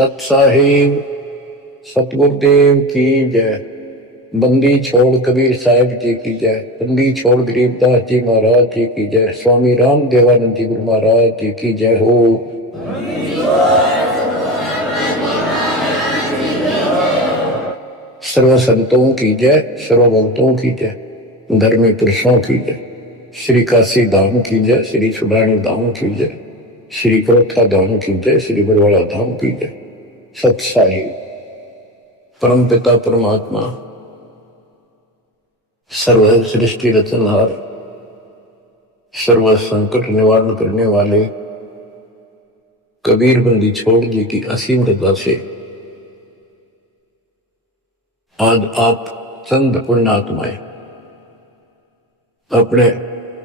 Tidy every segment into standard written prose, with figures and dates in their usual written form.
सत साहिब सतगुरुदेव की जय। बंदी छोड़ कबीर साहिब जी की जय। बंदी छोड़ गरीबदास जी महाराज जी की जय। स्वामी राम देवानंद जी गुरु महाराज जी की जय हो। सर्व संतों की जय, सर्व भक्तों की जय, धर्मी पुरुषों की जय। श्री काशी धाम की जय, श्री सुडानी धाम की जय, श्री करोथा धाम की जय, श्री बरवाड़ा धाम की जय। सत साहिब परम पिता परमात्मा सर्व सृष्टि रचनहार, सर्व संकट निवारण करने वाले कबीर बंदी छोड़ जी की असीम रजा से आज आप चंद पुण्यात्माएं अपने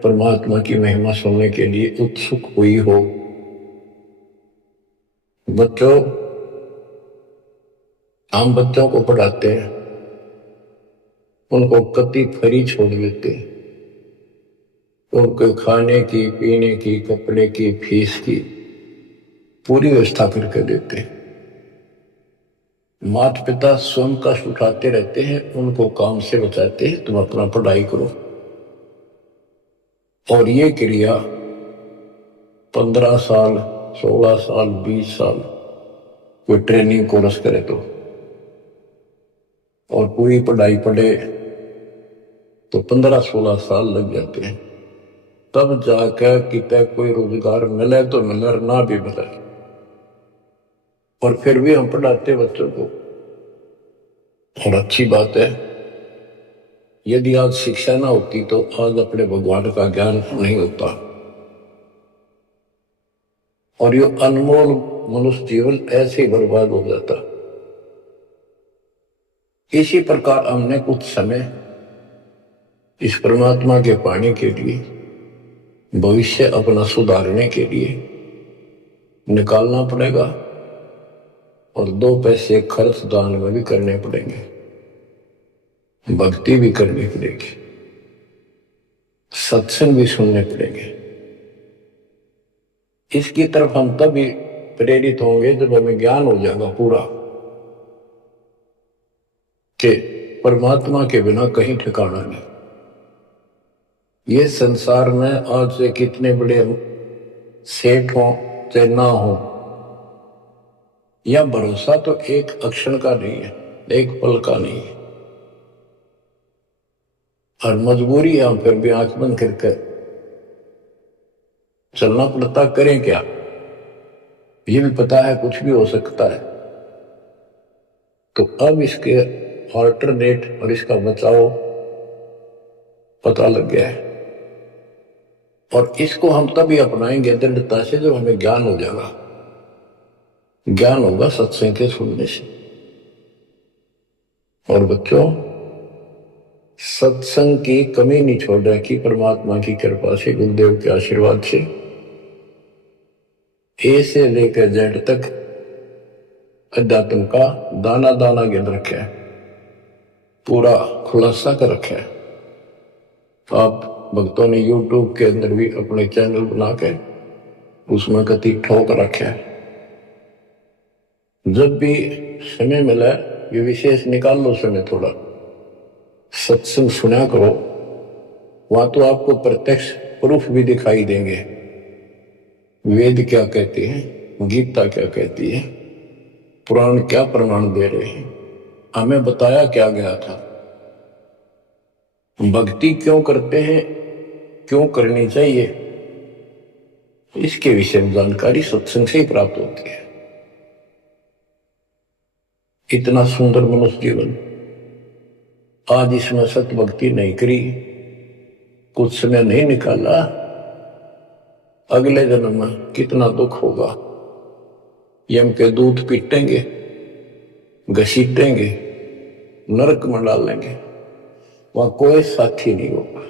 परमात्मा की महिमा सुनने के लिए उत्सुक हुई हो। बच्चों, हम बच्चों को पढ़ाते हैं, उनको कति फ्री छोड़ देते हैं, उनको खाने की, पीने की, कपड़े की, फीस की पूरी व्यवस्था करके देते हैं। माता पिता स्वयं कष्ट उठाते रहते हैं, उनको काम से बचाते हैं, तुम अपना पढ़ाई करो। और ये क्रिया 15 साल, 16 साल, 20 साल कोई ट्रेनिंग कोर्स करे तो, और पूरी पढ़ाई पढ़े तो 15-16 साल लग जाते हैं। तब जाकर कितना कोई रोजगार मिले तो मिले, ना भी मिले। और फिर भी हम पढ़ाते बच्चों को। और अच्छी बात है, यदि आज शिक्षा ना होती तो आज अपने भगवान का ज्ञान नहीं होता, और ये अनमोल मनुष्य जीवन ऐसे ही बर्बाद हो जाता। इसी प्रकार हमने कुछ समय इस परमात्मा के पाने के लिए, भविष्य अपना सुधारने के लिए निकालना पड़ेगा, और 2 पैसे खर्च दान में भी करने पड़ेंगे, भक्ति भी करनी पड़ेगी, सत्संग भी सुनने पड़ेंगे। इसकी तरफ हम तभी प्रेरित होंगे जब हमें ज्ञान हो जाएगा पूरा कि परमात्मा के बिना कहीं ठिकाना नहीं। ये संसार में आज से कितने बड़े सेठ हो चाहे ना हो, या भरोसा तो एक अक्षण का नहीं है, एक पल का नहीं है। और मजबूरी हम फिर भी आंख बंद करके चलना पड़ता। करें क्या? ये भी पता है कुछ भी हो सकता है। तो अब इसके ऑल्टरनेट और इसका बचाव पता लग गया है, और इसको हम तभी अपनाएंगे दृढ़ता से जब हमें ज्ञान हो जाएगा। ज्ञान होगा सत्संग के सुनने से। और बच्चों, सत्संग की कमी नहीं छोड़ रखी परमात्मा की कृपा से, गुरुदेव के आशीर्वाद से। ए से लेकर जेड तक अध्यात्म का दाना दाना गिन रखा है, पूरा खुलासा कर रखा है। आप भक्तों ने YouTube के अंदर भी अपने चैनल बना के उसमें कति ठोक रखा है। जब भी समय मिला ये विशेष निकाल लो समय, थोड़ा सत्संग सुना करो। वहां तो आपको प्रत्यक्ष प्रूफ भी दिखाई देंगे। वेद क्या कहते हैं, गीता क्या कहती है, पुराण क्या प्रमाण दे रहे हैं, हमें बताया क्या गया था, भक्ति क्यों करते हैं, क्यों करनी चाहिए, इसके विषय में जानकारी सत्संग से ही प्राप्त होती है। इतना सुंदर मनुष्य जीवन, आज इसमें सत्य भक्ति नहीं करी, कुछ समय नहीं निकाला, अगले जन्म में कितना दुख होगा। यम के दूध पीटेंगे, घसीटेंगे, नरक में डालेंगे, वहां कोई साथी नहीं होगा।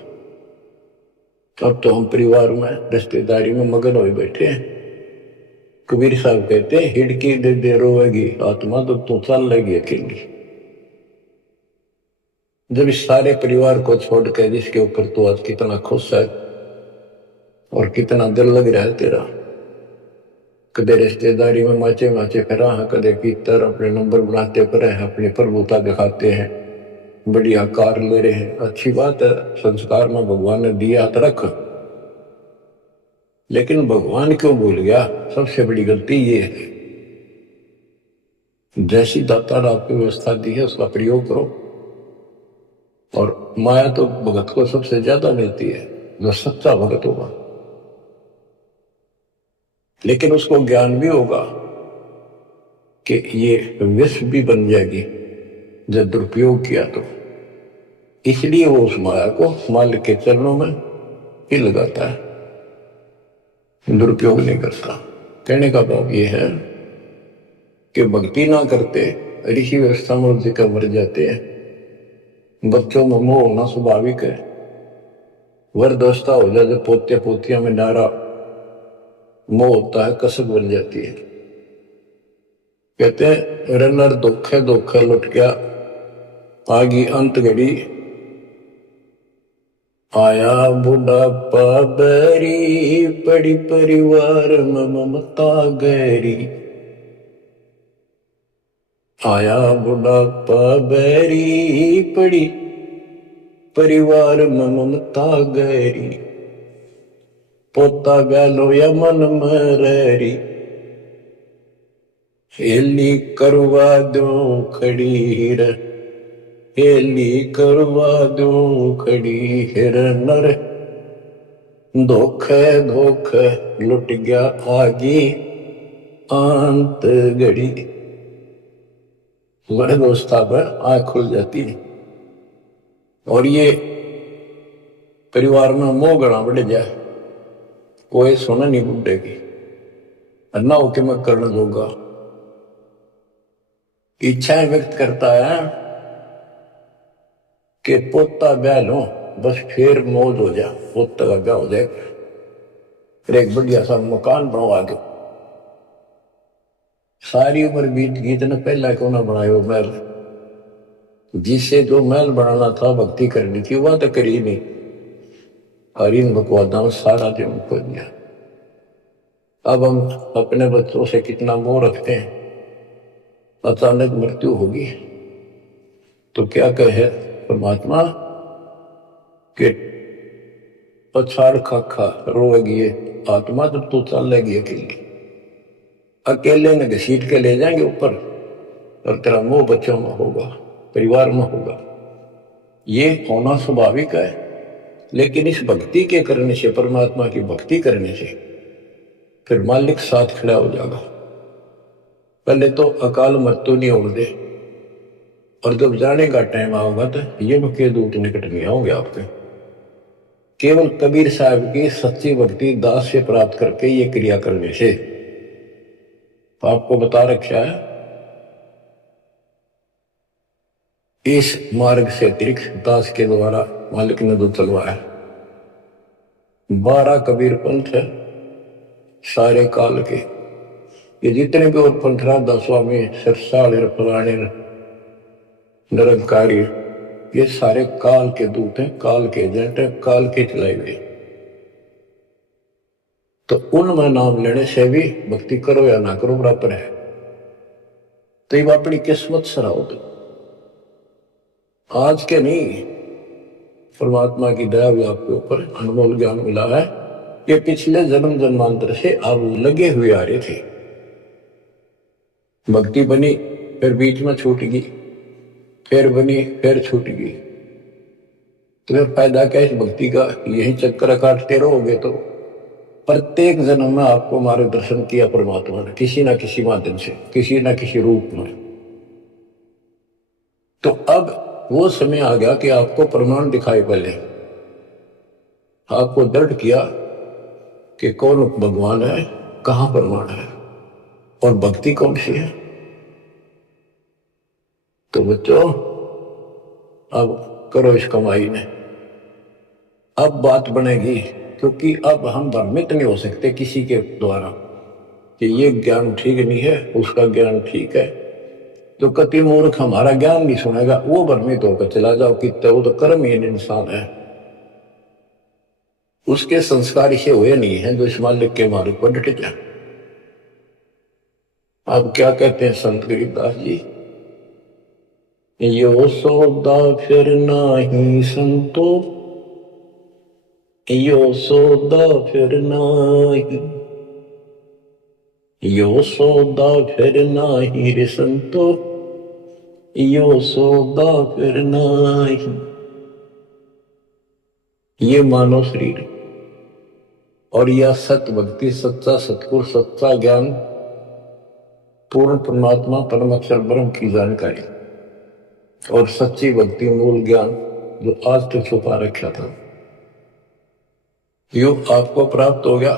अब तो हम परिवार में, रिश्तेदारी में मगन हो बैठे हैं। कबीर साहब कहते हैं, हिड़की दे दे रोएगी आत्मा तो तू चल लेगी अकेली। जब इस सारे परिवार को छोड़कर जिसके ऊपर तू आज कितना खुश है और कितना दिल लग रहा है तेरा, कदे रिश्तेदारी में माचे माचे फिरा है, कदे भीतर अपने नंबर बनाते फिरे हैं, अपनी प्रभुता दिखाते हैं, बढ़िया कार ले रहे हैं। अच्छी बात है, संस्कार में भगवान ने दिया तो रख, लेकिन भगवान क्यों भूल गया? सबसे बड़ी गलती ये है। जैसी दाता ने आपको व्यवस्था दी है उसका प्रयोग करो। और माया तो भगत को सबसे ज्यादा मिलती है, जो सच्चा भगत होगा। लेकिन उसको ज्ञान भी होगा कि ये विष भी बन जाएगी जब दुरुपयोग किया तो। इसलिए वो उस माया को मालिक के चरणों में ही लगाता है, दुरुपयोग नहीं करता। कहने का भाव ये है कि भक्ति ना करते ऋषि व्यवस्था में जिक्र मर जाते हैं। बच्चों में मोह होना स्वाभाविक है। वरदवस्था हो जाए जब पोते पोतियों में नारा मोह होता है, कसक बन जाती है। कहते हैं रनर धोखे धोखे लुट गया, आगी अंत घड़ी, आया बुढ़ापा बैरी, पड़ी परिवार में ममता गहरी। आया बुढ़ापा बैरी, पड़ी परिवार में ममता गहरी। पोता गलो या मन मरेरी, हेली करवा दो खड़ी हिर, हेली करवा दो खड़ी हिर। नर धोखे धोखे लुट गया, आगी अंत घड़ी। बड़े दोस्ता पर आंख खुल जाती है। और ये परिवार में मोह गणा बढ़ जाए, कोई सुना नहीं बुढ़ेगी, अन्ना होके मैं करने दूंगा। इच्छाएं व्यक्त करता है कि पोता ब्याह लो, बस फिर मौज हो जा, पोता का ब्याह हो जाए, फिर एक बढ़िया सा मकान बनवा दो। सारी उम्र बीत गई, इतना पहला क्यों ना बनायो महल? जिससे जो महल बनाना था, भक्ति करनी थी, वह तो करी नहीं। और इन बकवादा में सारा दिन खो दिया। अब हम अपने बच्चों से कितना मोह रखते हैं। अचानक मृत्यु होगी तो क्या कहे परमात्मा के पछाड़ खा रोएगी ये आत्मा, जब तू चल लेगी अकेली। अकेले ने घसीट के ले जाएंगे ऊपर, और तेरा मोह बच्चों में होगा, परिवार में होगा। ये होना स्वाभाविक है। लेकिन इस भक्ति के करने से, परमात्मा की भक्ति करने से, फिर मालिक साथ खड़ा हो जाएगा। पहले तो अकाल मृत्यु नहीं होने दे, और जब जाने का टाइम आओगा तो ये के दूत निकट नहीं आओगे आपके। केवल कबीर साहब की सच्ची भक्ति दास से प्राप्त करके ये क्रिया करने से आपको बता रखा है। इस मार्ग से अतिरिक्त दास के द्वारा मालिक ने जो चलवाया, 12 कबीर पंथ है सारे काल के। ये जितने भी और पंथ राधा स्वामी, सरसाल, फलाने, निरंकारी, ये सारे काल के दूत हैं, काल के एजेंट हैं, काल के चलाए हुए। तो उनमें नाम लेने से भी भक्ति करो या ना करो बराबर है। तो ये अपनी किस्मत सराहो। तो आज के नहीं, परमात्मा की दया हुई आपके ऊपर, अनमोल ज्ञान मिला है। ये पिछले जन्म जन्मांतर से आप लगे हुए आ रहे थे। भक्ति बनी, फिर बीच में छूट गई, फिर बनी, फिर छूट गई। तो फिर फायदा क्या इस भक्ति का? यही चक्कर काटते रहोगे तो प्रत्येक जन्म में आपको मार्गदर्शन किया परमात्मा ने, किसी ना किसी माध्यम से, किसी ना किसी रूप में। तो अब वो समय आ गया कि आपको प्रमाण दिखाई पहले, आपको दृढ़ किया कि कौन भगवान है, कहां प्रमाण है, और भक्ति कौन सी है। तो बच्चों अब करो इस कमाई ने। अब बात बनेगी, क्योंकि अब हम भ्रमित नहीं हो सकते किसी के द्वारा कि ये ज्ञान ठीक नहीं है, उसका ज्ञान ठीक है। जो कति मूर्ख हमारा ज्ञान नहीं सुनेगा, वो भ्रमित होकर चला जाओ कि वो तो कर्महीन इंसान है, उसके संस्कार इसे हुए नहीं है जो इस मालिक के मार्ग पर डट जाए। अब क्या कहते हैं संत गरीबदास जी, यो सौदा फिर नाही संतो, यो सौदा फिर नाही, यो सौदा फिर नाही रे संतो, यो सौदा फिर नाही। ये मानव शरीर और यह सत्य भक्ति, सच्चा सतगुरु, सच्चा ज्ञान, पूर्ण परमात्मा परम अक्षर ब्रह्म की जानकारी और सच्ची भक्ति, मूल ज्ञान जो आज तक छुपा रखा था, यो आपको प्राप्त हो गया।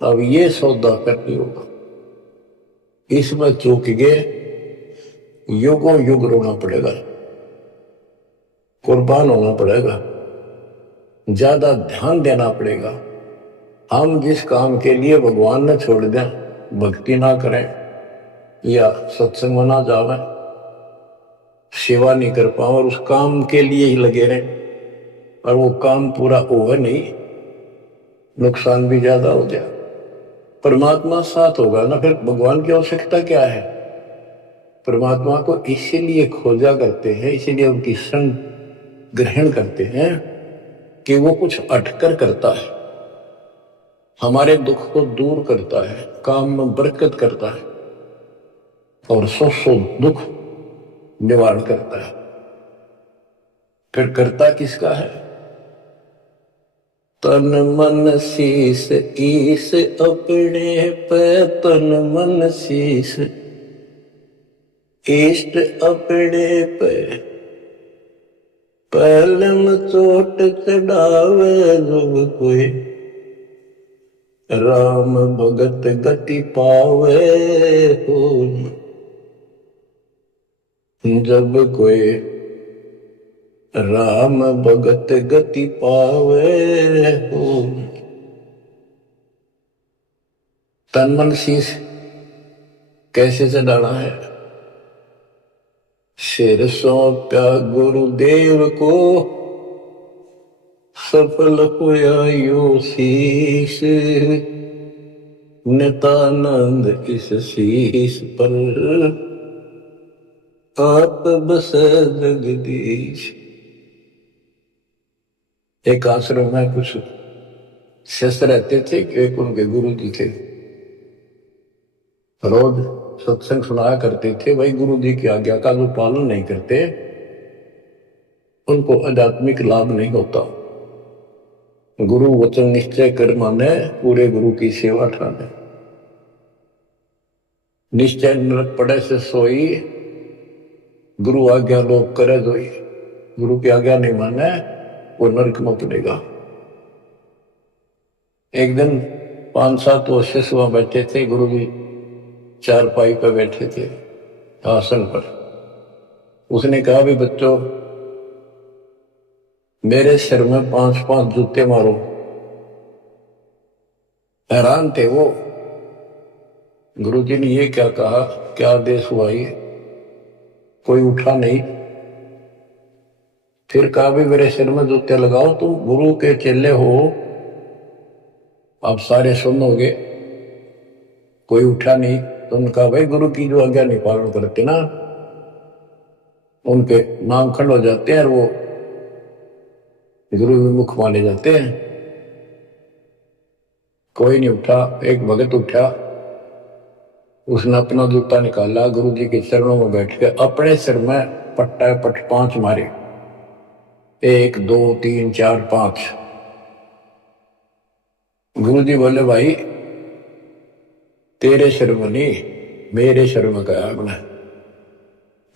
अब ये सौदा करनी होगा, इसमें चूक गए युगों युग रोना पड़ेगा, कुर्बान होना पड़ेगा, ज्यादा ध्यान देना पड़ेगा। हम जिस काम के लिए भगवान ने छोड़ दें, भक्ति ना करें या सत्संग में ना जावे, सेवा नहीं कर पाओ और उस काम के लिए ही लगे रहें और वो काम पूरा होगा नहीं, नुकसान भी ज्यादा हो जाए, परमात्मा साथ होगा ना, फिर भगवान की आवश्यकता क्या है। परमात्मा को इसीलिए खोजा करते हैं, इसीलिए उनकी संग ग्रहण करते हैं कि वो कुछ अटकर करता है, हमारे दुख को दूर करता है, काम में बरकत करता है और सौ दुख निवारण करता है। फिर करता किसका है? तन मन शीस ईस अपने पे, तन मन शीस इष्ट अपने पे, पहलम चोट चढ़ावे जो कोई, राम भगत गति पावे हो। जब कोई राम भगत गति पावे हो। तन मन शीश कैसे चढ़ाना है? सिर सौंपा गुरुदेव को, सफल होया यो शीश, नितानंद इस शीश पर, आप बसे जगदीश। एक आश्रम में कुछ शिष्य रहते थे, एक उनके गुरु जी थे, रोज सत्संग सुनाया करते थे। भाई गुरु जी की आज्ञा का जो पालन नहीं करते उनको आध्यात्मिक लाभ नहीं होता। गुरु वचन निश्चय कर माने, पूरे गुरु की सेवा ठाने। निश्चय नरक पड़े से सोई, गुरु आज्ञा लोग करे जोई। गुरु की आज्ञा नहीं माने वो नरक में पड़ेगा। एक दिन 5-7 शिष्य वहां बैठे थे, गुरु जी चारपाई पर बैठे थे आसन पर। उसने कहा भी बच्चों मेरे सिर में 5-5 जूते मारो। हैरान थे वो, गुरुजी ने ये क्या कहा, क्या आदेश हुआ ये? कोई उठा नहीं। फिर कहा भी मेरे सिर में जूते लगाओ, तुम गुरु के चेले हो, आप सारे सुनोगे। कोई उठा नहीं। तो उनका भाई गुरु की जो आज्ञा नहीं पालन करते ना, उनके नाम खंड हो जाते हैं और वो गुरु विमुख माने जाते हैं। कोई नहीं उठा। एक भगत उठा, उसने अपना जूता निकाला, गुरु जी के चरणों में बैठ के अपने सिर में पट्टा पट 5 मारे। 1 2 3 4 5। गुरु जी बोले भाई तेरे सिर में नहीं, मेरे सिर में कहा आपने।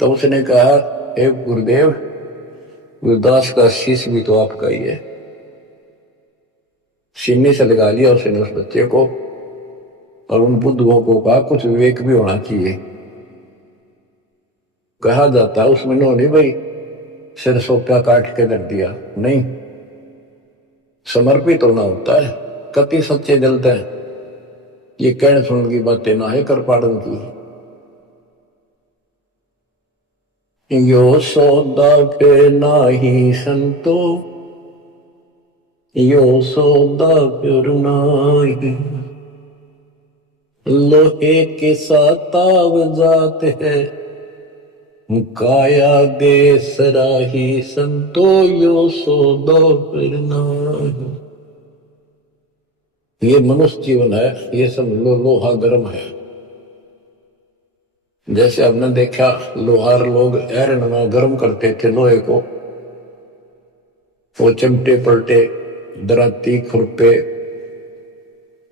तो उसने कहा हे गुरुदेव, गुरुदास का शीश भी तो आपका ही है। सीने से लगा लिया उसने उस बच्चे को और उन बुद्धुओं को कहा कुछ विवेक भी होना चाहिए। कहा जाता है उसमें नहीं भाई सिर सोप्या काट के रख दिया, नहीं, समर्पित होना होता है। कति सच्चे जलते हैं, ये कहने सुन की बातें ना है कर पाड़न की। यो सौदा पे नाही संतो, यो सौदा फिर नाही, लोहे के साथ ताव जाते हैं, काया दे सराही संतो यो सौदा फिरना। ये मनुष्य जीवन है, ये सब लोहा गर्म है। जैसे हमने देखा लोहार लोग आयरन में गर्म करते थे लोहे को, वो चिमटे पलटे दराती खुरपे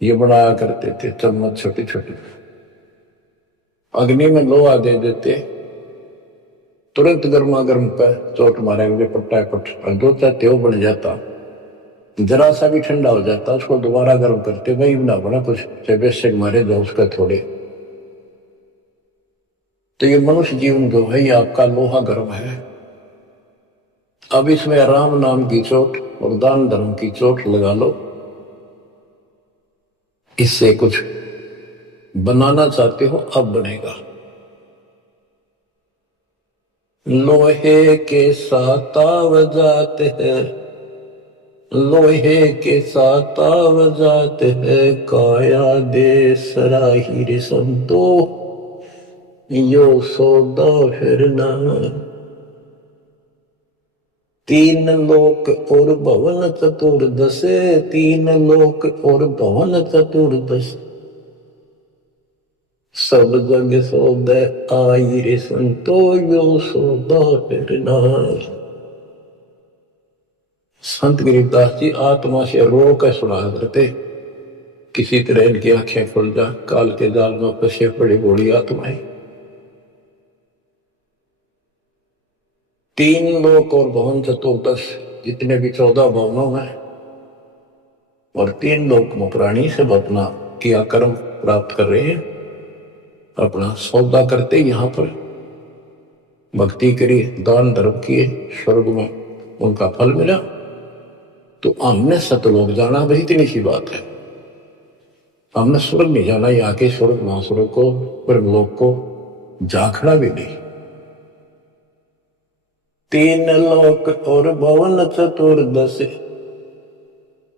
ये बनाया करते थे, चम्मच छोटी छोटी अग्नि में लोहा दे देते, तुरंत गर्मा गर्म पे चोट मारेंगे पट्टा पट, और जो चाहते वो बन जाता। जरा सा भी ठंडा हो जाता उसको दोबारा गर्म करते, वही ना बना कुछ से मारे जाओ उसका थोड़े। तो ये मनुष्य जीवन जो है ये आपका लोहा गर्म है। अब इसमें राम नाम की चोट और दान धर्म की चोट लगा लो, इससे कुछ बनाना चाहते हो अब बनेगा। लोहे के साथ ताव जाते हैं, लोहे के साथ ताव जाते हैं, काया दे सराही रे संतो यो सौदा फिरना। तीन लोक और भवन चतुर्दश, तीन लोक और भवन चतुर्दश, सब जग सौदा आई रे संतो यो सौदा फिरना। संत गरीबदास जी आत्मा से रो कर सुना करते, किसी तरह इनकी आंखें खुल जा, काल के जाल में फंसे पड़ी बूढ़ी आत्माएं। तीन लोक और भवन चतुर्दश, जितने भी 14 भवनों में और तीन लोक में प्राणी से अपना किया कर्म प्राप्त कर रहे हैं, अपना सौदा करते यहाँ पर भक्ति करी, दान धर्म किए, स्वर्ग में उनका फल मिला। तो हमने सतलोक जाना, वही इतनी सी बात है। हमने स्वर्ग नहीं जाना, यहाँ के स्वर्ग महास्वर्ग को ब्रह्मलोक को जाखड़ा भी नहीं। तीन लोक और भवन चतुर्दश,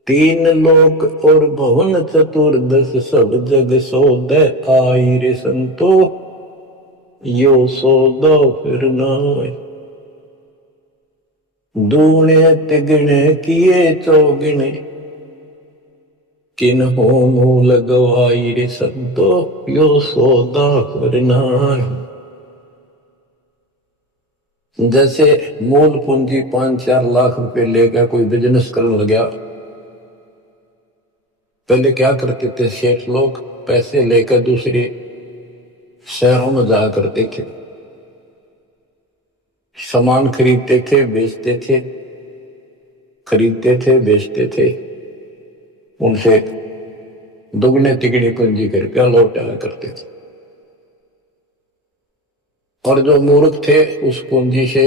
तीन लोक और भवन चतुर्दश, सब जग सौदा आई रे संतो यो सौदा फिरना। दूने तिगने किए चौगने, किन हो मूल गवाई रे संतो यो सौदा फिरना। जैसे मूल पूंजी 5-4 लाख रुपए लेकर कोई बिजनेस करने लगा, पहले क्या करते थे सेठ लोग, पैसे लेकर दूसरे शहरों में जाया करते थे, सामान खरीदते थे बेचते थे, खरीदते थे बेचते थे, उनसे दुगने तिगनी पूंजी करके लौट आया करते थे। और जो मूर्ख थे उस पूंजी से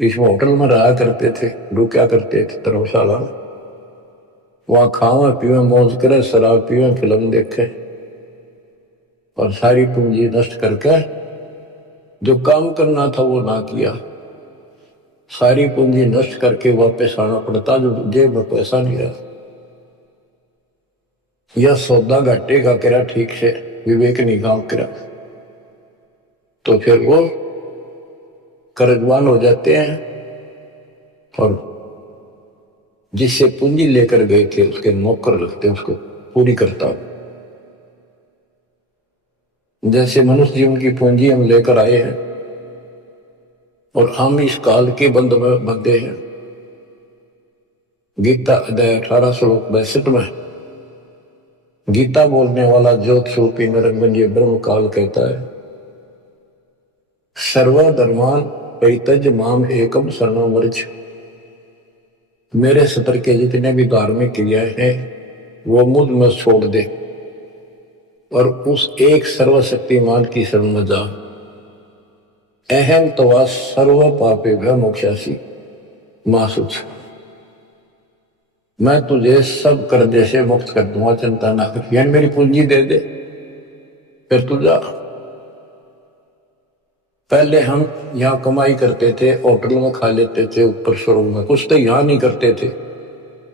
इस होटल में रहा करते थे, रुका करते थे धर्मशाला में, वहां खावा पीवे मौज करे, शराब पीवे, फिल्म देखे, और सारी पूंजी नष्ट करके जो काम करना था वो ना किया, सारी पूंजी नष्ट करके वापस आना पड़ता, जो जेब में पैसा नहीं रहा। यह सौदा घाटे का करा ठीक से, विवेक नहीं काम करा, तो फिर वो कर्जवान हो जाते हैं, और जिससे पूंजी लेकर गए थे उसके नौकर रखते हैं, उसको पूरी करता। जैसे मनुष्य जीवन की पूंजी हम लेकर आए हैं और हम इस काल के बंद में बंधे हैं। गीता अध्याय 18 श्लोक 62 में गीता बोलने वाला ज्योत स्वरूपी निरंजन ब्रह्म काल कहता है, सर्वधर्मान परित्यज्य माम एकम शरणं व्रज। मेरे सतर के जितने भी धार्मिक क्रियाएं हैं वो मुझ में छोड़ दे और उस एक सर्वशक्तिमान की शरण में जा। अहम तवा सर्व पापे भय मोक्षासी मासुच। मैं तुझे सब कर्जे से मुक्त कर दूंगा, चिंता ना कर। यानी मेरी पूंजी दे दे, फिर तू जा। पहले हम यहाँ कमाई करते थे, होटल में खा लेते थे, ऊपर स्वर्ग में, कुछ तो यहाँ नहीं करते थे,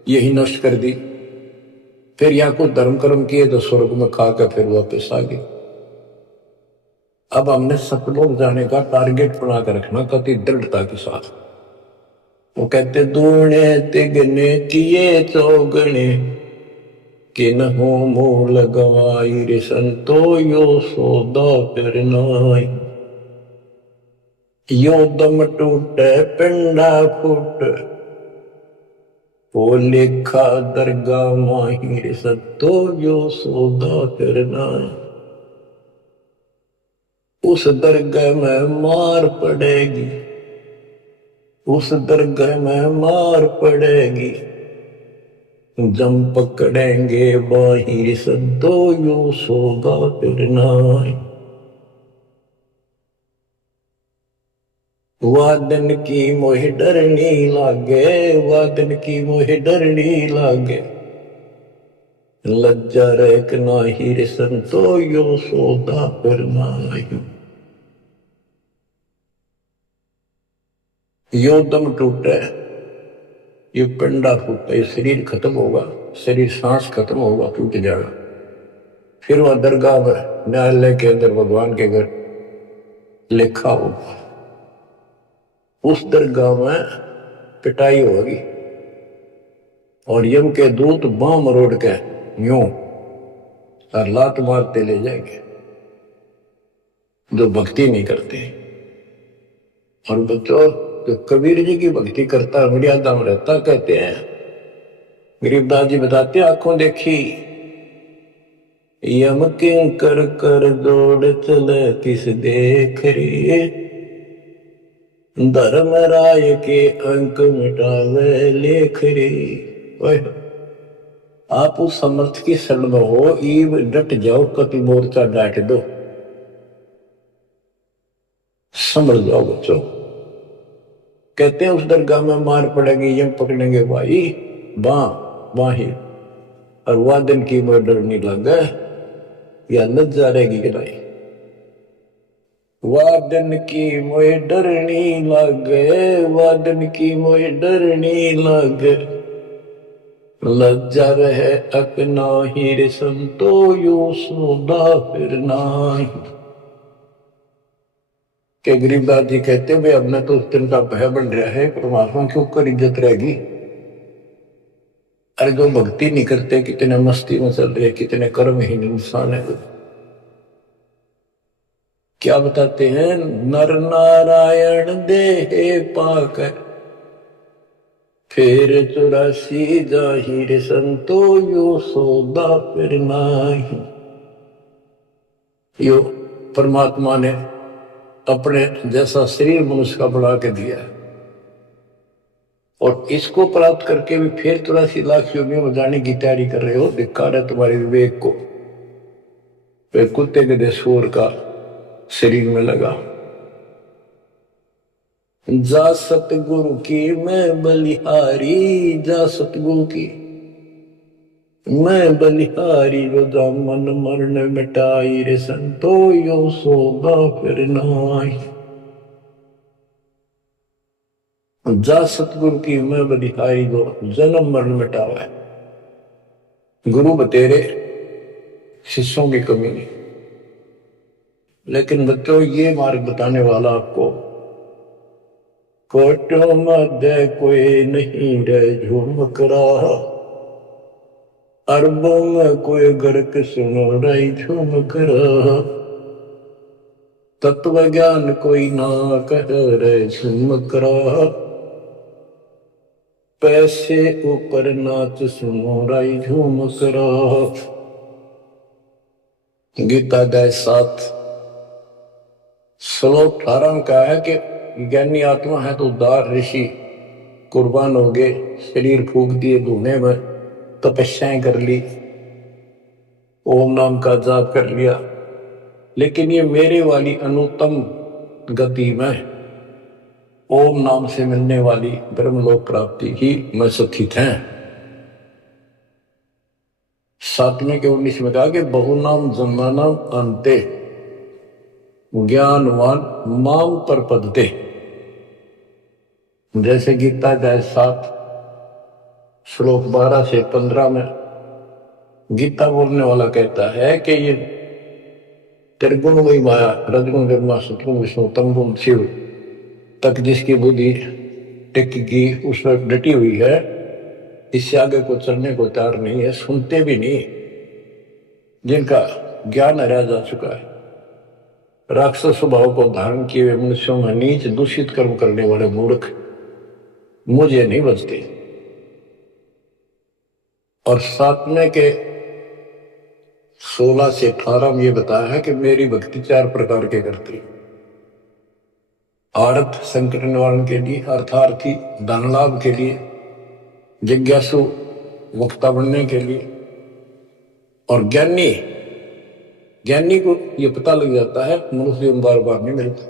यही नष्ट कर दी। फिर यहाँ कुछ धर्म कर्म किए तो स्वर्ग में खा कर फिर वापस आ गए। अब हमने सतलोक जाने का टारगेट बना कर रखना कति दृढ़ता के साथ। वो कहते दूने तिगने किए चौगने किन हो मूल गवाई रे संतो यो सौदा फिर नाई। यो दम टूटे पिंडा फूट वो लेखा दरगाह माही रे संतो यो सौदा फिर नाई। उस दरगाह में मार पड़ेगी, उस दरगाह में मार पड़ेगी, जम पकड़ेंगे बाहिर सदो यो सोगा फिर नाई। वादन की मोह डरनी लागे, वादन की मोह डरनी लागे, लज्जा रेक नाही रे संतो यो सोदा फिर नाई। यो दम टूटे, ये पिंडा फूटा, ये शरीर खत्म होगा, शरीर सांस खत्म होगा, टूट जाएगा। फिर वह दरगाह में न्यायालय के अंदर भगवान के घर लिखा होगा। उस दरगाह में पिटाई होगी और यम के दूत बाम मरोड़ के यूं और लात मारते ले जाएंगे जो भक्ति नहीं करते। और बच्चों जो कबीर जी की भक्ति करता मर्यादा में रहता, कहते हैं गरीबदास जी बताते आंखों देखी यम किंकर कर दौड़ चले किस देख रे, धर्म राय के अंक मिटावे लेख रे। आप उस समर्थ की शरण में हो, ईव डट जाओ, कति मोर्चा डांट दो, समझ जाओ बच्चों। कहते हैं उस दरगाह में मार पड़ेगी, यम पकड़ेंगे भाई बाही, और वादन की मोह डरनी लगे, या लज्जा रहेगी कि नहीं। वादन की मोह डरनी लगे, वादन की मोह डरनी लगे, लज्जा रहे अपना ही रे संतो यो सौदा फिर नाई। के गरीबदास जी कहते हैं अब न तो उस दिन का भय बन रहा है, परमात्मा के ऊपर इज्जत रहेगी। अरे जो भक्ति नहीं करते कितने मस्ती में चल रहे, कितने कर्महीन इंसान है। क्या बताते हैं, नर नारायण देह पाक फिर 84 जाहिर संतो यो सौदा फिर नाही। यो परमात्मा ने अपने जैसा शरीर मनुष्य का बना के दिया है, और इसको प्राप्त करके भी फिर 84 लाख योनियों में जाने की तैयारी कर रहे हो। धिक्कार है तुम्हारे विवेक को। फिर कुत्ते के देशोर का शरीर में लगा। जा सतगुरु की मैं बलिहारी, जा सतगुरु की मैं बलिहारी, जो दामन मरण मिटाई रे संतो यो सोगा फिर नाई। जा सतगुरु की मैं बलिहारी, जो जन्म मरण मिटावे। गुरु बतेरे, शिष्यों की कमी नहीं। लेकिन बच्चों ये मार्ग बताने वाला आपको, कोटों मध्य कोई नहीं रह झूमक रहा, अरबों में कोई गर्क सुनो रही झूमक रहा, तत्व ज्ञान कोई ना कह रहे झूमक रहा, पैसे ऊपर नाच सुनो रही झूमक रहा। गीता अध्याय 7 श्लोक 18 का है कि ज्ञानी आत्मा है तो उदार ऋषि कुर्बान हो गए, शरीर फूक दिए धुएं में, तपस्याएं कर ली, ओम नाम का जाप कर लिया। लेकिन ये मेरे वाली अनुत्तम गति में ओम नाम से मिलने वाली ब्रह्मलोक प्राप्ति ही में स्थित है। 7वें के 19 में कहा कि बहुनाम जन्मानाम अंते ज्ञानवान माम पर पदते। जैसे गीता अध्याय 7 श्लोक 12 से 15 में गीता बोलने वाला कहता है कि ये त्रिगुण वही माया, रजगुण ब्रह्मा सतगुण विष्णु तमगुण शिव तक जिसकी बुद्धि टिकी उस पर डटी हुई है, इससे आगे को चलने को तैयार नहीं है, सुनते भी नहीं, जिनका ज्ञान हरा जा चुका है। राक्षस स्वभाव को धारण किए हुए मनुष्यों में नीच दूषित कर्म करने वाले मूर्ख मुझे नहीं बचते। और सातवें के 16 से 18 में ये बताया है कि मेरी भक्ति 4 प्रकार के करती। अर्थ संकट निवारण के लिए, अर्थार्थी धन लाभ के लिए, जिज्ञासु वक्ता बनने के लिए, और ज्ञानी ज्ञानी को ये पता लग जाता है मनुष्य बार बार नहीं मिलता।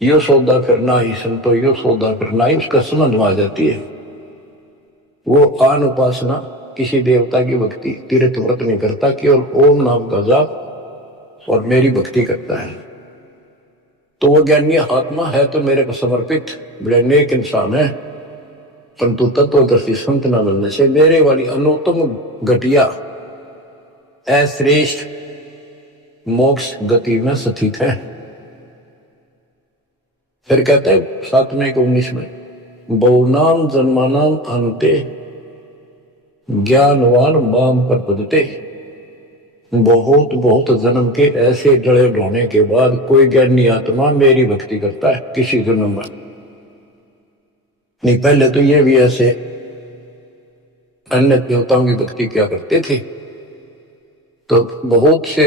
यो सौदा करना ही संतो, यो सौदा करना ही, उसका समझ में आ जाती है। वो आन उपासना, किसी देवता की भक्ति, तीर्थ व्रत नहीं करता, केवल ओम नाम का जाप और मेरी भक्ति करता है। तो वो ज्ञानी आत्मा है तो मेरे को समर्पित बड़े नेक इंसान है, परंतु तत्वदर्शी संत न बनने से मेरे वाली अनुत्तम घटिया अश्रेष्ठ मोक्ष गति में स्थित है। फिर कहते हैं 7वें को 19 में, बहुनाम जन्मानाम अंते ज्ञानवान माम पर पदते। बहुत बहुत जन्म के ऐसे जड़े ढोने के बाद कोई ज्ञानी आत्मा मेरी भक्ति करता है किसी जन्म में। नहीं, पहले तो ये भी ऐसे अन्य देवताओं की भक्ति क्या करते थे। तो बहुत से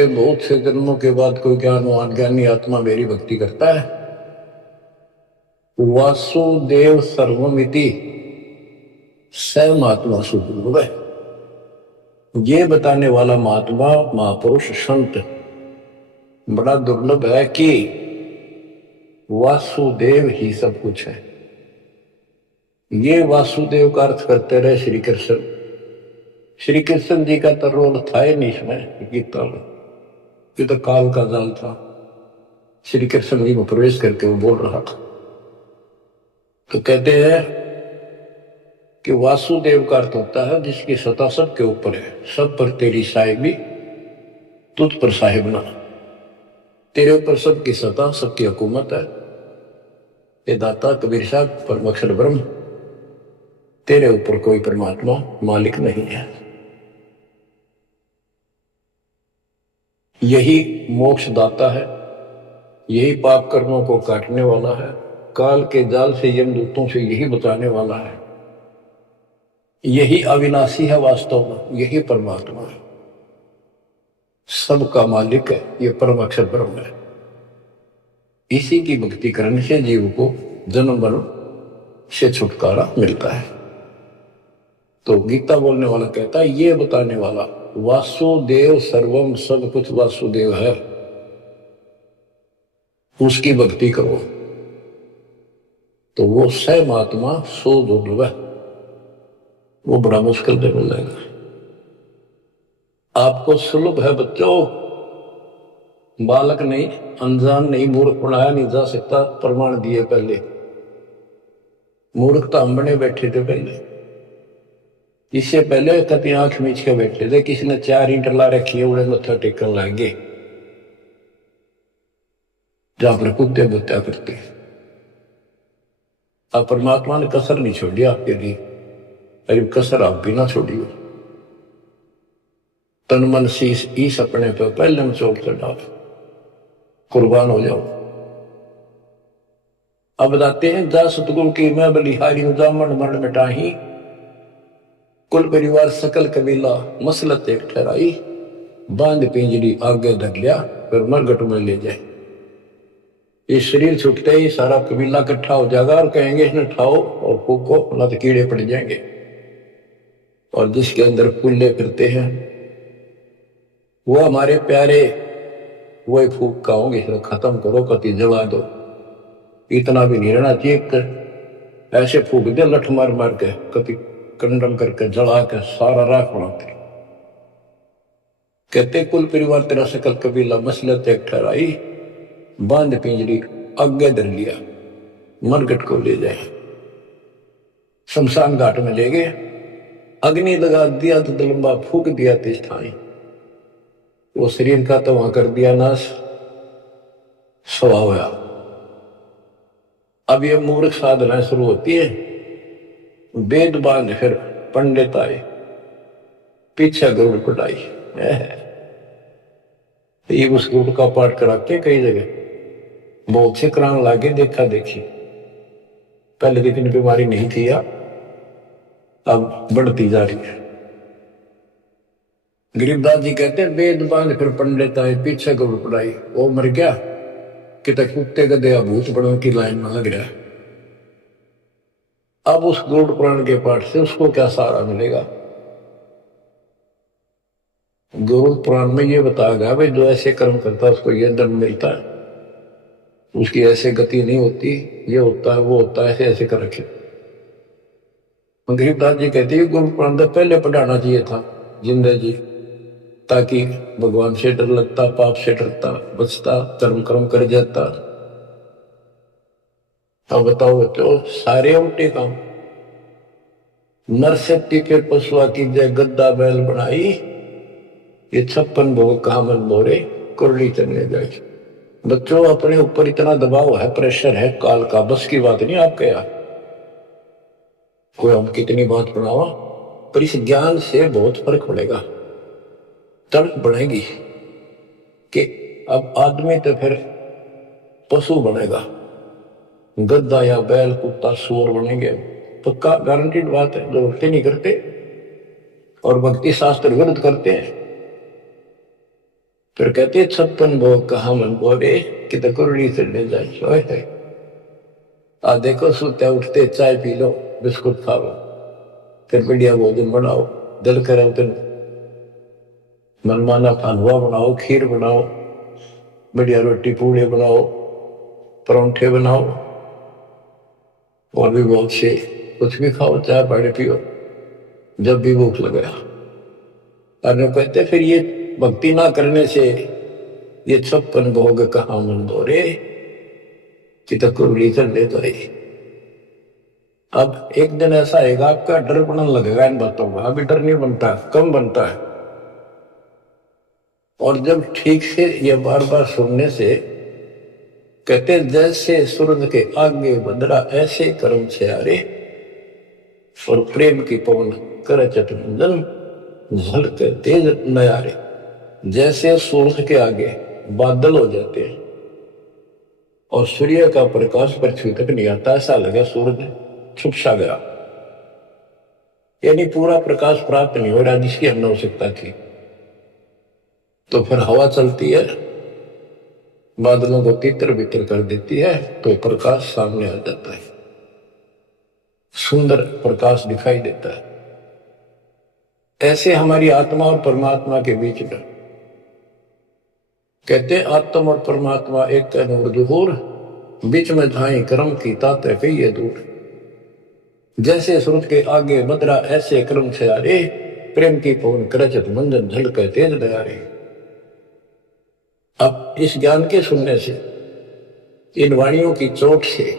जन्मों के बाद कोई ज्ञानवान ज्ञानी आत्मा मेरी भक्ति करता है। वासुदेव सर्वमिति स महात्मा सुदुर्लभ है। ये बताने वाला महात्मा महापुरुष संत बड़ा दुर्लभ है कि वासुदेव ही सब कुछ है। ये वासुदेव का अर्थ करते रहे श्री कृष्ण। श्री कृष्ण जी का तो रोल था ही नहीं इसमें गीता में, ये तो काल का जाल था। श्री कृष्ण जी में प्रवेश करके वो बोल रहा था। तो कहते हैं कि वासुदेव का अर्थ होता है जिसकी सत्ता सबके ऊपर है, सब पर तेरी साहिबी, तुझ पर साहिब ना। तेरे ऊपर सबकी सत्ता, सबकी हुकूमत है। ये दाता कबीर साहब परम अक्षर ब्रह्म, तेरे ऊपर कोई परमात्मा मालिक नहीं है। यही मोक्ष दाता है, यही पाप कर्मों को काटने वाला है, काल के जाल से यमदूतों से यही बचाने वाला है। यही अविनाशी है वास्तव में, यही परमात्मा है, सबका मालिक है, ये परम अक्षर ब्रह्म है। इसी की भक्ति करने से जीव को जन्म मरण से छुटकारा मिलता है। तो गीता बोलने वाला कहता है, ये बताने वाला वासुदेव सर्वम, सब कुछ वासुदेव है, उसकी भक्ति करो तो वो स महात्मा सो दुर्लभ है, वो बड़ा मुश्किल से मिल जाएगा। आपको सुलभ है बच्चों, बालक नहीं, अनजान नहीं, मूर्ख बनाया नहीं जा सकता। प्रमाण दिए पहले, मूर्ख तो हम बने बैठे थे पहले। इससे पहले कभी आंख मीच के बैठे थे, किसी ने 4 ईंट ला रखी है, उन्हें मत्था टेकने लाएंगे जहां पर कुत्ते बुत्या करते। अब परमात्मा ने कसर नहीं छोड़ी आपके लिए, अरे कसर आप भी ना छोड़िए। तन मन शीश ईस अपने पे पहले में चोट चढ़ाओ, कुर्बान हो जाओ। अब बताते हैं, जा सतगुरु की मैं बलिहारी जामन मरण मिटाही, कुल परिवार सकल कबीला मसलत एक ठहराई, बांध पिंजरी आगे धर लिया फिर मरगट में ले जाए। ये शरीर छूटते ही सारा कबीला इकट्ठा हो जाएगा और कहेंगे इसने उठाओ और फूको, ना तो कीड़े पड़ जाएंगे। और जिसके अंदर फूले फिरते हैं वो हमारे प्यारे, वही फूक का होंगे, इसे खत्म करो, कति जला दो। इतना भी नहीं रहना चाहिए, ऐसे फूक दे लठ मार मार के, कति कंडम करके जला के सारा राख बनाते। कहते कुल परिवार तेरा सकल कबीला मसलत एक ठहराई, बांध पिंजरी आगे धर लिया, मरगट को ले जाए, शमशान घाट में ले गए। अग्नि लगा दिया तो लंबा फूक दिया तिस ठाई, वो शरीर का तो वहां कर दिया नाश, स्वभाव। अब ये मूर्ख साधना शुरू होती है, वेद बांध फिर पंडित आए, पीछे गरुड़ पटाई। ये उस गरुड़ का पाठ कराते कई जगह, बहुत से कराने लागे, देखा देखी। पहले की इतनी बीमारी नहीं थी, अब बढ़ती जा रही है। गरीबदास जी कहते हैं वेद बांध फिर पंडित आए, पीछे गरुड़ पटाई। वो मर गया कि तक कुत्ते गधे भूत बड़ों की लाइन में लग रहा है। अब उस गरुड़ पुराण के पाठ से उसको क्या सहारा मिलेगा? गरुड़ पुराण में ये बताया गया भाई जो ऐसे कर्म करता है उसको ये दंड मिलता है, उसकी ऐसे गति नहीं होती, ये होता है वो होता है, ऐसे ऐसे कर रखे। गरीबदास जी कहते हैं गुरु पुराण तो पहले पढ़ाना चाहिए था जिंदा जी, ताकि भगवान से डर लगता, पाप से डरता, बचता, धर्म कर्म कर जाता। अब बताओ तो सारे उल्टे काम। नर शक्ति के पशुआ की जय गद्दा बैल बनाई, ये 56 भोग कहा मन मोरे कुरली चलने जाए। बच्चों अपने ऊपर इतना दबाव है, प्रेशर है काल का, बस की बात नहीं आपके यार। कोई हम कितनी बात बनावा, पर इस ज्ञान से बहुत फर्क पड़ेगा, तड़प बढ़ेगी कि अब आदमी तो फिर पशु बनेगा, गद्दा या बैल कुत्ता सूअर बनेंगे, पक्का गारंटीड बात है। जो भक्ति नहीं करते और भक्ति शास्त्र विरुद्ध करते हैं, फिर कहते 56 भोग कहा मन बोरे कि तो कुरली से ले जाए। आ देखो सोते उठते चाय पी लो, बिस्कुट खा लो, फिर बढ़िया भोजन बनाओ, दिल करे तो मनमाना हलवा बनाओ, खीर बनाओ, बढ़िया रोटी पूड़े बनाओ, परोंठे बनाओ, और भी बहुत से कुछ भी खाओ, चाय पानी पियो जब भी भूख लगे। और कहते फिर ये भक्ति ना करने से ये 56 भोग कहा मन बोरे कि तो कुरली चल ले जाए। अब एक दिन ऐसा आएगा आपका डर बनने लगेगा इन बातों का, अभी डर नहीं बनता, कम बनता है। और जब ठीक से ये बार बार सुनने से कहते जैसे सूरज के आगे बदरा ऐसे कर्म से आरे, और प्रेम की पवन कर चतुंजन झलके तेज नयारे। जैसे सूरज के आगे बादल हो जाते हैं और सूर्य का प्रकाश पृथ्वी तक नहीं आता, ऐसा लगा सूरज छुप सा गया, यानी पूरा प्रकाश प्राप्त नहीं हो रहा जिसकी हमने आवश्यकता थी। तो फिर हवा चलती है, बादलों को तितर बितर कर देती है, तो प्रकाश सामने आ जाता है, सुंदर प्रकाश दिखाई देता है। ऐसे हमारी आत्मा और परमात्मा के बीच में कहते आत्मा और परमात्मा एक नूर जुहूर, बीच में धाई कर्म की ताते कहिए दूर। जैसे सूरज के आगे बदरा ऐसे कर्म से आरे, प्रेम की पवन करचत मंजन झलके तेज दयारे। अब इस ज्ञान के सुनने से, इन वाणियों की चोट से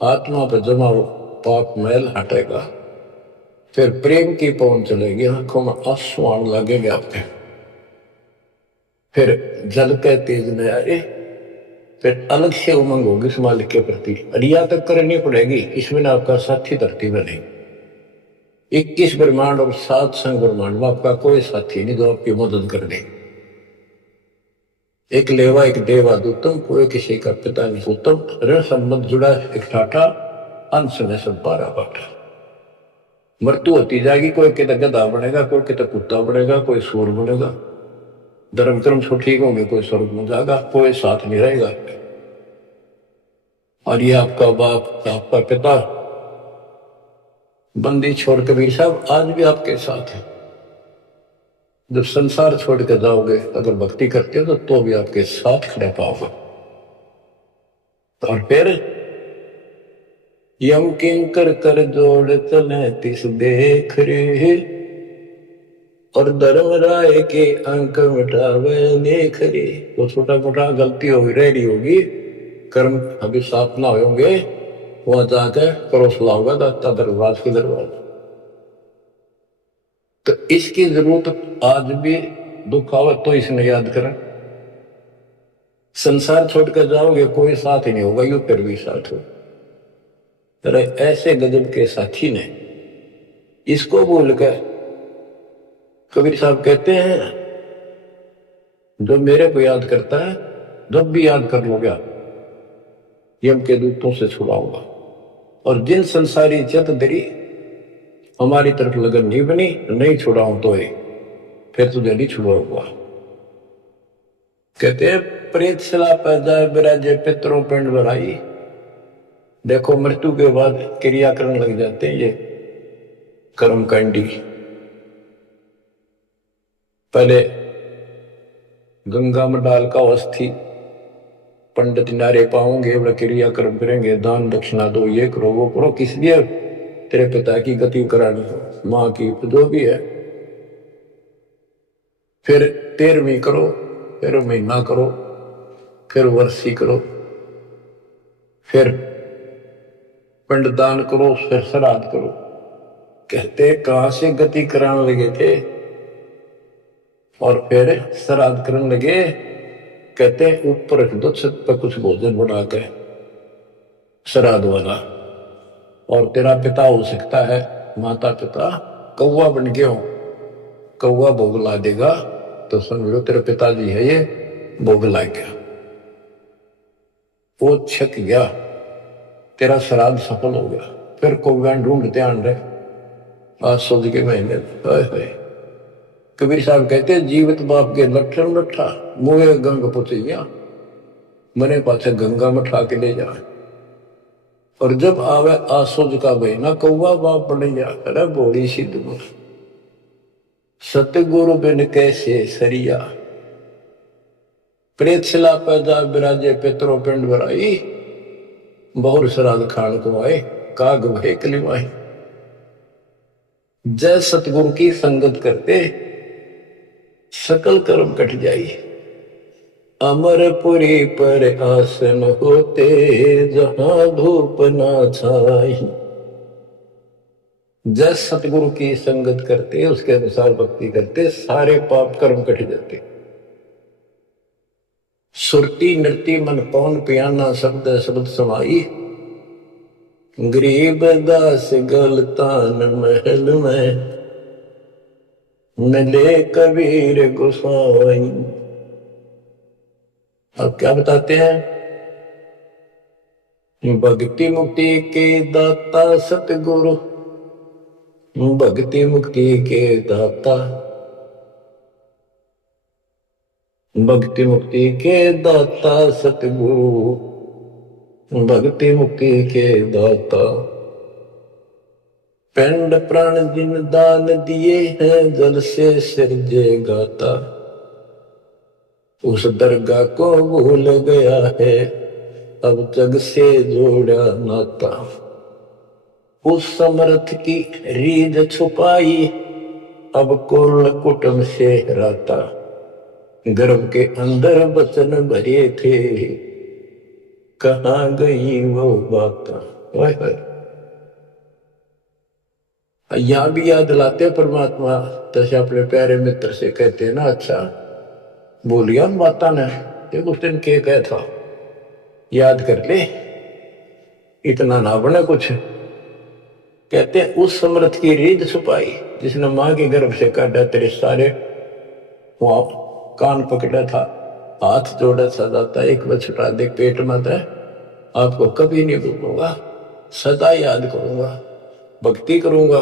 आत्मा पर जमा पाप मैल हटेगा, फिर प्रेम की पवन चलेगी, आंखों में आंसू आने लगेंगे आपके, फिर जल के तेज नयारे, फिर अलग से उमंग होगी इस मालिक के प्रति। रिया तक करनी पड़ेगी, इसमें आपका साथी धरती में नहीं। 21 ब्रह्मांड और 7 संग ब्रह्मांड में आपका कोई साथी नहीं जो आपकी मदद कर दे। एक लेवा एक देवा दूतम, कोई किसी का पिता नहीं उत्तम, ऋण संबंध जुड़ा एक ठाठा, अंश में सब 12 बाटा। मृत्यु होती जाएगी, कोई कहता गधा बनेगा, कोई कहता कुत्ता बनेगा, कोई सूर बनेगा, धर्म कर्म से ठीक होंगे, कोई स्वर्ग में जाएगा, कोई साथ नहीं रहेगा। और ये आपका बाप, आपका पिता, बंदी छोड़ कबीर साहब आज भी आपके साथ है। जब संसार छोड़ के जाओगे, अगर भक्ति करते हो तो भी आपके साथ खड़े पाओगे। और फिर यम किंकर कर जोड़ चले तिस देख रे, और धर्म राय के अंक मिटावे लेख रे। वो छोटा मोटा गलती होगी, रेडी होगी, कर्म अभी साफ ना होंगे, वहां जाकर करोस लाओगा दाता दरबार के दरबार। तो इसकी जरूरत आज भी दुख आवे तो इसने याद करें। संसार छोड़कर जाओगे कोई साथ ही नहीं होगा, यू फिर भी साथ हो। अरे ऐसे गजब के साथी ने इसको बोल कर कबीर साहब कहते हैं, जो मेरे को याद करता है जब भी याद कर लोगे आप, यम के दूतों से छुड़ाऊंगा। और जिन संसारी चित दरी हमारी तरफ लगन नहीं बनी, नहीं छुड़ाऊं तो फिर तुझे नहीं छुड़ाऊंगा। कहते हैं प्रेत शिला पर जाए बिराजे पितरों पिंड भराई। देखो मृत्यु के बाद क्रियाकरण लग जाते हैं ये कर्मकांडी। पहले गंगा में डाल का अस्थि पंडित नारे पाओगे, बड़ा क्रियाकर्म करेंगे, दान दक्षिणा दो, ये करो वो करो, किस लिए? तेरे पिता की गति करानी हो, मां की, जो भी है। फिर 13वीं करो, फिर महीना करो, फिर वर्षी करो, फिर पिंडदान करो, फिर श्राद्ध करो। कहते कहां से गति कराने लगे थे और फिर श्राद्ध करने लगे। कहते ऊपर रख दो छत पर कुछ भोजन बना के श्राद्ध वाला, और तेरा पिता हो सकता है, माता पिता कौवा बन गए हो, कौवा भोग ला देगा तो समझ लो तेरे पिताजी है, ये भोग ला गया, वो छक गया, तेरा श्राद्ध सफल हो गया। फिर कौवा ढूंढते आन रहे आज सोच के महीने। कबीर साहब कहते हैं जीवित बाप के लक्षण लट्ठा मुहे गंग पुछिया, मने पाछे गंगा में ठा के ले जा। और जब आवे आसोज का बहना कौवा बाप बन जा। अरे बोली सिद्ध सतगुरु बिन कैसे सरिया, प्रेत शिला पैदा बिराजे पितरों पिंड भराई। बहुर श्राद्ध खान को आए काग भय कलिमाए। जय सतगुरु की संगत करते सकल कर्म कट जाई। अमरपुरी पर आसन होते जहां धूप ना छाई। जय सतगुरु की संगत करते, उसके अनुसार भक्ति करते, सारे पाप कर्म कट जाते। सुरती नृत्य मन पवन पियाना शब्द शब्द समाई। गरीब दास गलतान महल में मिले कबीर गोसाई। अब क्या बताते हैं? भक्ति मुक्ति के दाता सतगुरु, भक्ति मुक्ति के दाता, भक्ति मुक्ति के दाता सतगुरु, भक्ति मुक्ति के दाता। पिंड प्राण जिन दान दिए हैं जल से सिरजे गाता। उस दरगाह को भूल गया है अब जग से जोड़ा नाता। उस समर्थ की रीझ छुपाई अब कुल कुटुंब से राता। गर्भ के अंदर वचन भरे थे कहाँ गई वो बात। यहां भी याद दिलाते परमात्मा, जैसे अपने प्यारे मित्र से कहते हैं ना, अच्छा बोलिया माता ने एक उस दिन के कहा था, याद कर ले, इतना ना बने कुछ। कहते हैं उस समर्थ की रीझ छुपाई जिसने मां के गर्भ से काटा, तेरे सारे वहां कान पकड़ा था, हाथ जोड़ा सा जाता, एक बार छुटा दे पेट मत है, आपको कभी नहीं भूलूंगा, सदा याद करूंगा, भक्ति करूंगा।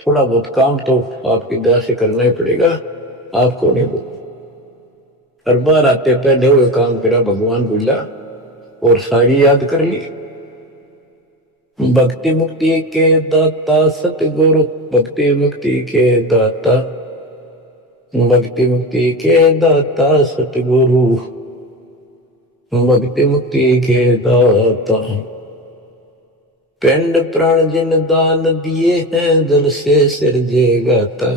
थोड़ा बहुत काम तो आपकी दया से करना ही पड़ेगा, आपको नहीं भूल। हर बार आते पहले हुए काम फिरा भगवान भूला और सारी याद कर ली। भक्ति मुक्ति के दाता सतगुरु, भक्ति मुक्ति के दाता, भक्ति मुक्ति के दाता सतगुरु, भक्ति मुक्ति के दाता। पिंड प्राण जिन दान दिए हैं जल से सिरजे गाता।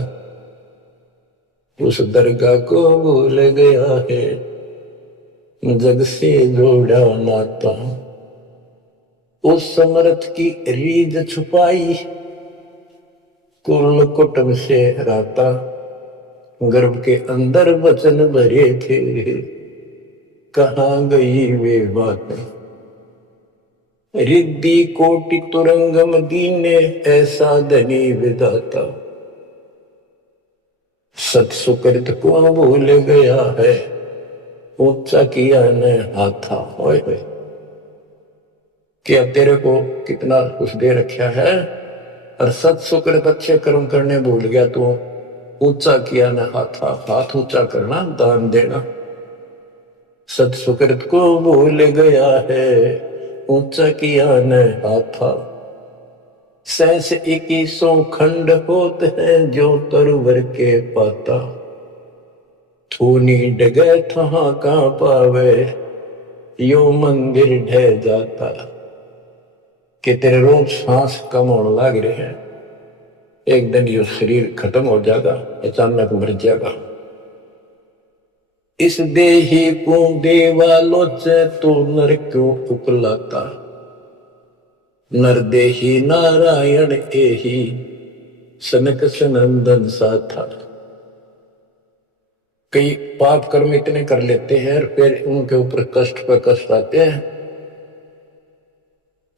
उस दरगाह को भूल गया है जग से जोड़ा नाता। उस समर्थ की रीझ छुपाई कुल कुटुंब से राता, गर्भ के अंदर वचन भरे थे, कहाँ गई वे बातें। रिद्धि कोटि तुरंगम दीने, ऐसा धनी विधाता। सत सुकृत को भूल गया है, ऊंचा किया ने हाथा। होए होए, क्या तेरे को कितना कुछ दे रखा है, और सत सुकृत अच्छे कर्म करने भूल गया तू। ऊंचा किया न हाथा, हाथ ऊंचा करना, दान देना। सत सुकृत को भूल गया है, ऊंचा किया न हाथा। सहस 21 खंड होत है, जो तरवर के पाता। थूनी डगे थहा का पावे, यो मंदिर ढह जाता। कि तेरे रोज सांस कम होने लग रहे हैं, एक दिन यो शरीर खत्म हो जाएगा, अचानक मर जाएगा। इस देही को देवालोचे, तो नर क्यों उपलाता। नर देही नारायण एही, सनक सनंदन साथा। कई पाप कर्म इतने कर लेते हैं, फिर उनके ऊपर कष्ट पर कष्ट आते हैं,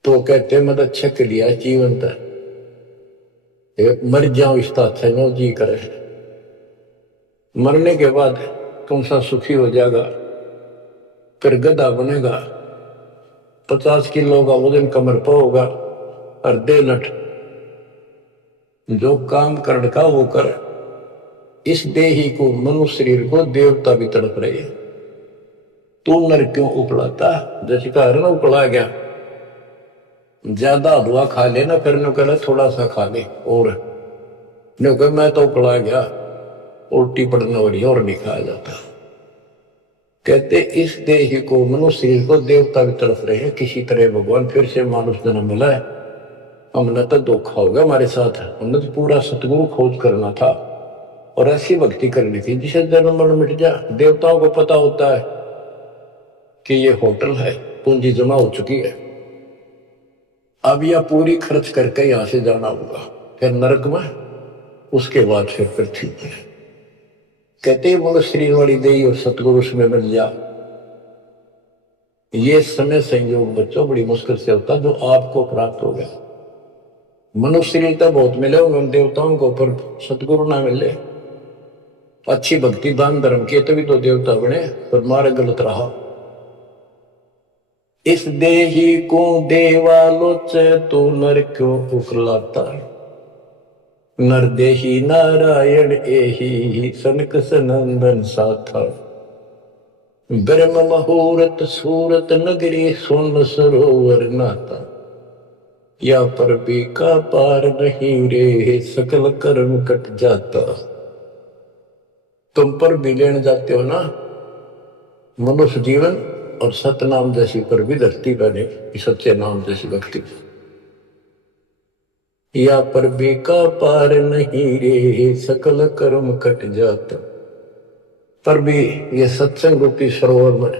तो कहते हैं मत अच्छा कर लिया जीवन तक, मर जाओ इसका अच्छा नो जी करे। मरने के बाद कौन सा सुखी हो जाएगा, फिर गधा बनेगा, 50 किलो का वजन कमर पर होगा, और दे लठ। जो काम कर का वो कर। इस देही को, मनुष्य शरीर को देवता भी तड़प रहे। तू नर क्यों उपलाता, जैसे कहा ना उपला गया। ज्यादा हलवा खा लेना, फिर नो कहना थोड़ा सा खा ले, और नो कह मैं तो उपला गया, उल्टी पड़ने वाली, और नहीं खाया जाता। कहते इस देह को, मनुष्य शरीर को देवता भी तड़प रहे हैं। किसी तरह भगवान फिर से मानुष जन्म मिला है, हमने तो धोखा हो गया हमारे साथ। हमने तो पूरा सतगुरु खोज करना था, और ऐसी भक्ति करनी थी जिसे जन्म मरण मिट जा। देवताओं को पता होता है कि ये होटल है, पूंजी जमा हो चुकी है, अब यह पूरी खर्च करके यहां से जाना होगा, फिर नरक में, उसके बाद फिर पृथ्वी पर। कहते मनुष्य शरीर वाली देही और सतगुरु में मिल जा। ये समय संयोग बच्चों बड़ी मुश्किल से होता, जो आपको प्राप्त हो गया। मनुष्य शरीर तो बहुत मिले होंगे उन देवताओं को, पर सतगुरु ना मिले। अच्छी भक्ति दान धर्म किए तभी तो देवता बने, पर मार्ग गलत रहा। इस देही को देवालोचे, तो नर क्यों उकलाता। नर देही नारायण एही, सनक सनंदन साथा। ब्रह्म मुहूर्त सूरत नगरी, सुन सरोवर नाता। या पर भी का पार नहीं रे, सकल कर्म कट जाता। तुम पर भी लेने जाते हो ना मनुष्य जीवन, और सतनाम जैसी पर भी धरती बने, सच्चे नाम जैसी भक्ति। या पर भी का पार नहीं रे, सकल कर्म कट जाता। पर भी ये सत्संग रूपी सरोवर में,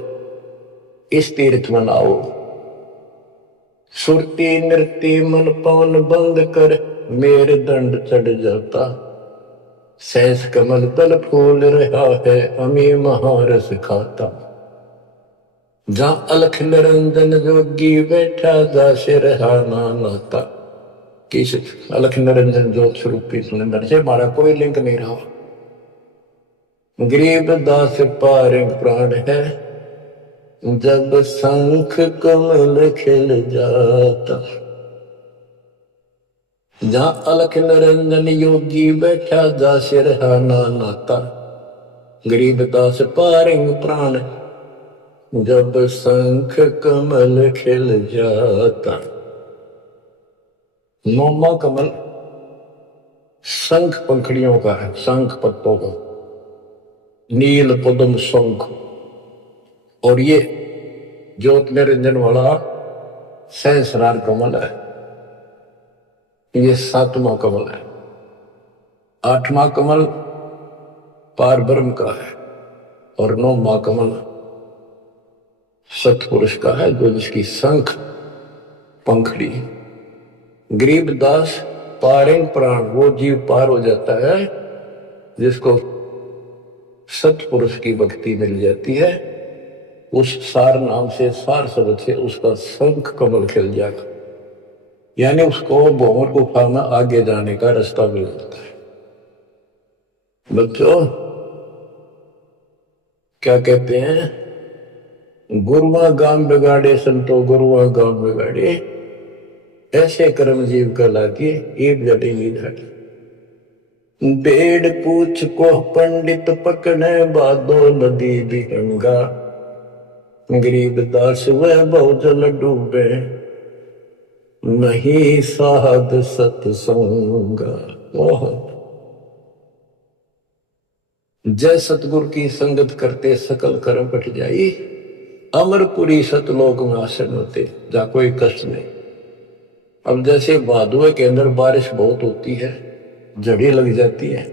इस तीर्थ में आओ। सुरती नृत्य मन पवन बंद कर, मेरे दंड चढ़ जाता। सहस कमल तल फूल रहा है, अमी महारस खाता। जहां अलख निरंजन जोगी बैठा, दासे रहा नाता। किस अलख निरंजन ज्योत स्वरूपी सुनिंदर से हमारा कोई लिंक नहीं रहा। गरीब दास पारंग प्राण है, जब शंख कमल खिल जाता। जहां अलख निरंजन योगी बैठा, दास रहा नाता। गरीब दास पारंग प्राण, जब शंख कमल खिल जाता। नौमा कमल शंख पंखड़ियों का है, शंख पत्तों का, नील पद्म शंख। और ये ज्योत निरंजन वाला सहस्रार कमल है, ये 7वां कमल है। 8वां कमल पार ब्रह्म का है, और 9वां कमल सतपुरुष का है, जो जिसकी शंख पंखड़ी। गरीब दास पारेंग प्राण, वो जीव पार हो जाता है जिसको सतपुरुष की भक्ति मिल जाती है। उस सार नाम से, सार शब्द से उसका शंख कमल खिल जाएगा, यानी उसको भंवर गुफा में आगे जाने का रास्ता मिल जाता है। बच्चों क्या कहते हैं, गुरुआ गाम बिगाड़े संतो गुरुआ गाम बिगाड़े, ऐसे कर्म जीव का लागे एक जड़ेगी झाड़ी। बेड़ पूछ को पंडित पकड़े बादो नदी बिहंगा, गरीब दास वह बहुजल डूबे नहीं साध सत्संगा। जय सतगुरु की संगत करते सकल कर्म कट जाई, अमरपुरी सतलोक में आसन होते जहां कोई कष्ट नहीं। अब जैसे भादुए के अंदर बारिश बहुत होती है, जड़ी लग जाती है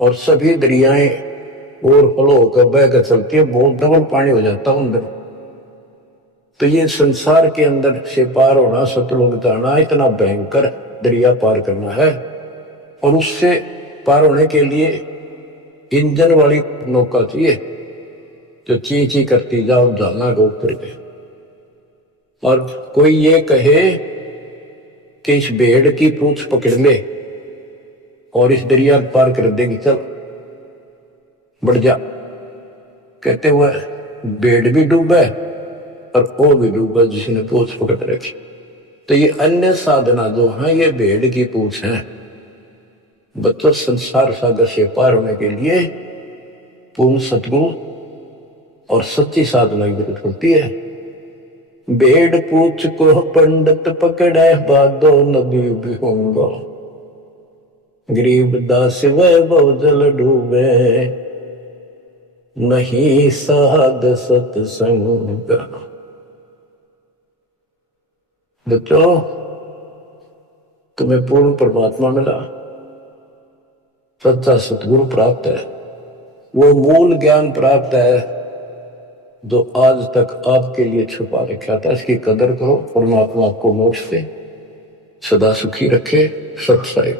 और सभी दरियाएं और फलो होकर बह कर चलती है, बहुत डबल पानी हो जाता है अंदर। तो ये संसार के अंदर से पार होना, सतलोक जाना, इतना भयंकर दरिया पार करना है। और उससे पार होने के लिए इंजन वाली नौका चाहिए जो ची ची करती जाओ, जाना गो फिर गए। और कोई ये कहे कि इस भेड़ की पूंछ पकड़ ले और इस दरिया पार कर देगी, चल बढ़ जा, कहते हुए भेड़ भी डूबे और वो भी डूबा जिसने पूंछ पकड़ रखी। तो ये अन्य साधना जो है ये भेड़ की पूंछ है। बच्चों संसार सागर से पार होने के लिए पूर्ण सतगुरु और सच्ची साधना की जरूरत होती है। भेड़ पूछ को पंडित पकड़े बादो नदी बिहंगा, गरीब दास वह बहुजल डूबे नहीं साध सत्संगा। बच्चों तुम्हें पूर्ण परमात्मा मिला, सच्चा सतगुरु प्राप्त है, वो मूल ज्ञान प्राप्त है जो आज तक आपके लिए छुपा रखा था। इसकी कदर करो, परमात्मा आपको मोक्ष दे, सदा सुखी रखे। सत साहिब।